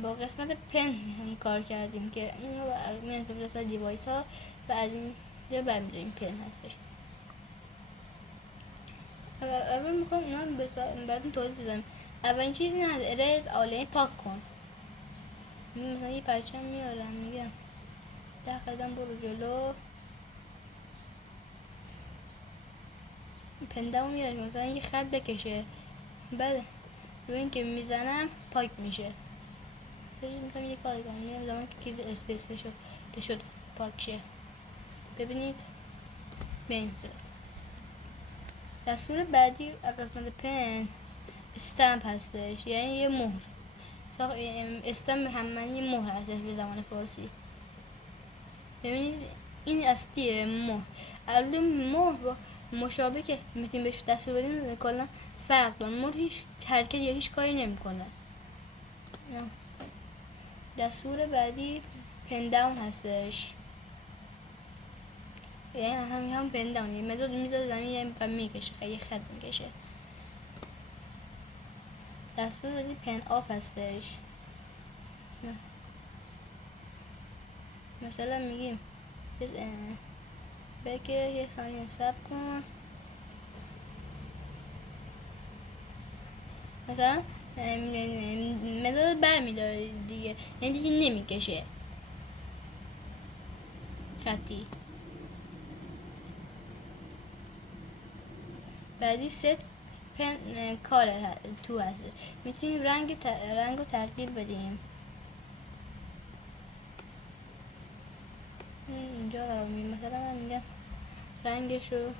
با قسمت پن هم کار کردیم که این رو میان تو قسمت دیوایس ها و از اینجا برمیداریم پن هستش. اول میخوام اینا بعد توضیح بدم. اولین چیز این از اریز آله پاک کن. مثلا یه پرچم میارم میگم 10 قدم برو جلو، پندمو میارم مثلا یه خط بکشه، بعد روی این که میزنم پاک میشه. میخوام یه کاری کنم، میرم زمان که کلید اسپیس شد پاک شه. ببینید به این صورت. دستور بعدی قسمت پن استمپ هستش، یعنی یه مهر. استمپ هم معنی مهر هستش به زبان فارسی. ببینید این اصلیه مهر. البته مهر با مشابه که میتونیم بهش دستور بدیم کلا فرق داره. مهر هیچ حرکت یا هیچ کاری نمیکنه. دستور بعدی پن داون هستش، یعنی هم پن داون، یه مداد میذاره زمین و میکشه، خیلی خط میکشه. دستور بعدی پن آف هستش، مثلا میگیم بگه یه ثانیه صبر کن، مثلا مداد برمیداره دیگه، یعنی دیگه نمیکشه خطی. بعدی ست پن کالر تو هست، میتونیم رنگ رو تغییر بدیم. اینجا قرار میگیم مثلا من میگم رنگش رو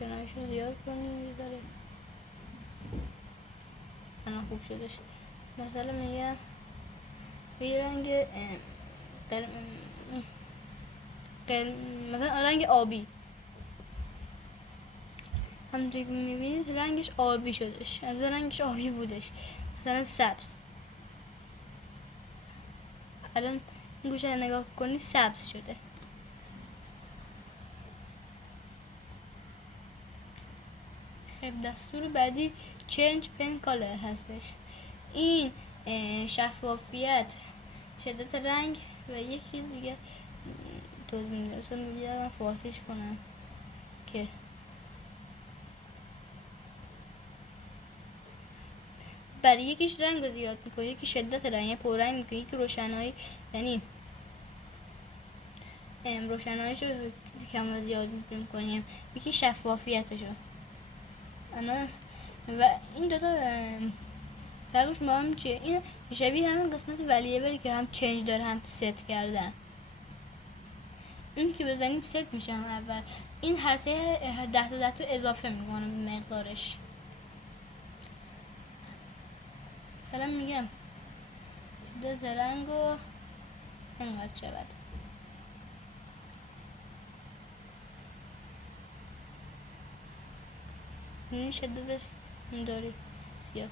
پناهش رو زیاد کنیم یه ذره. الان خوب شدش. مثلا میگم یه رنگ مثلا رنگ آبی، همونطور که میبینید رنگش آبی شدش، از رنگش آبی بودش، مثلا سبز. الان این گوشه نگاه کنی سبز شده. خب دستور بعدی change pen color هستش. این شفافیت، شدت رنگ و یک چیز دیگه توضیح میده. اصلا میگم فارسیش کنم که برای یکیش رنگ رو زیاد میکنه، یکی شدت رنگ پررنگ میکنه، یکی روشنایی، یعنی روشناییشو کم و زیاد میکنیم، یکی شفافیتشو. و این دوتا فرقش با هم چیه؟ این شبیه همین قسمت ولیبری که هم چنج داره هم ست کردن. این که بزنیم ست میشه هم اول، این هر 10 تا اضافه میکنه مقدارش. مثلا میگم شدت رنگو اینقدر شود، این شدتش این داری زیاد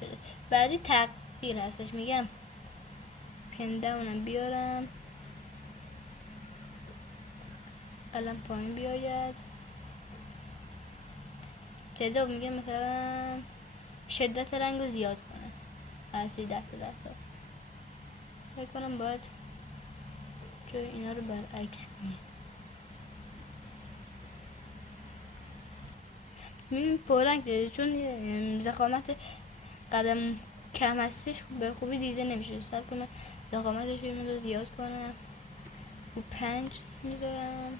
شده. بعدی تغییر هستش، میگم پندمونم بیارم الان پایین بیاید. تعداد میگم مثلا شدت رنگ رو زیاد کنه هر 10 تا. فکر کنم باید جای اینا رو برعکس کنیم. میبینیم پررنگ داده، چون ضخامت قدم کم هستش به خوبی دیده نمیشه. سب کنم ضخامتش رو زیاد کنم و 5 میذارم.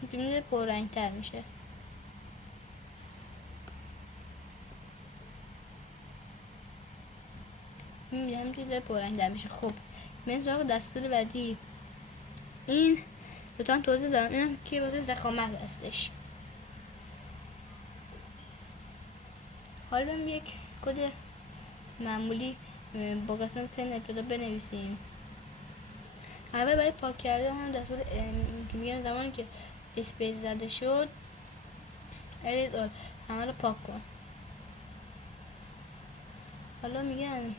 میبینید پررنگ تر میشه. میبینم دیده پررنگ تر میشه. خب میریم سراغ دستور بعدی. این دوتا توضیح دارم، اینم که واسه ضخامت هستش. حالا بریم یک کد معمولی با قسمت پن ابتدا بنویسیم. اول برای پاک کردن هم دستور که میگم زمانی که اسپیس زده شد اریز آل همه رو پاک کن. حالا میگن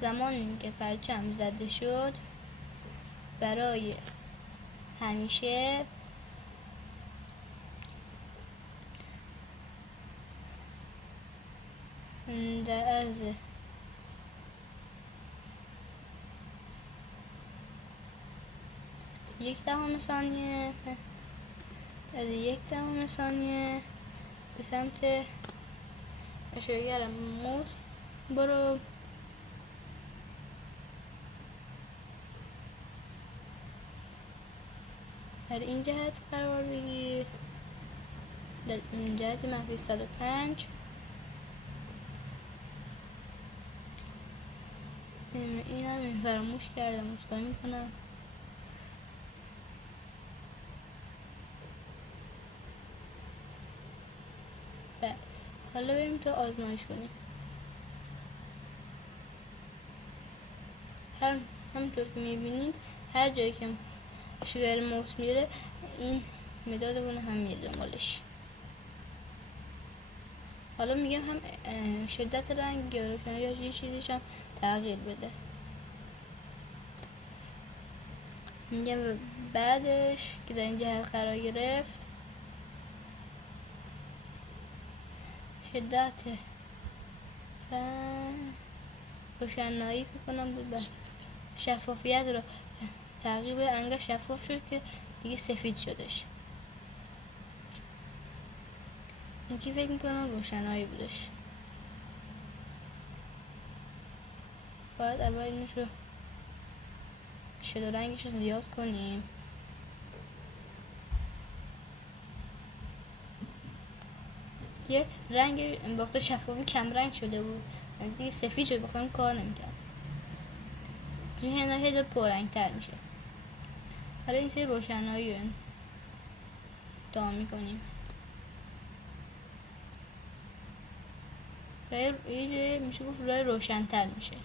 زمانی که پرچم زده شد برای همیشه در از 1/10 ثانیه از 1/10 ثانیه به سمت اشاره‌گر موس برو. در این جهت قرار بگیر، در این جهت مخفی 105. این هم فراموش کردم، عذرخواهی میکنم. حالا بریم تو آزمایش کنیم. همونطور که میبینید هر جایی که اشاره‌گر موس میره این مدادمون هم میره دنبالش. حالا میگم هم شدت رنگ یا روشنایی یا یه چیزیش هم تغییر بده. میگم بعدش که در این جهت قرار گرفت شدت روشنایی بکنم بود، شفافیت رو تغییر بده. انگار شفاف شد که دیگه سفید شدش. این که فکر میکنم روشنایی بودش. باید اول اینشو شد و رنگش رو زیاد کنیم. یه رنگ باخته شفافی کم رنگ شده بود، دیگه سفید شد، بخوام کار نمیکرد. این هنده پررنگ تر میشه. حالا این سری روشنایی رو امتحان میکنیم. یه جایی میشه گفت رای روشن تر میشه.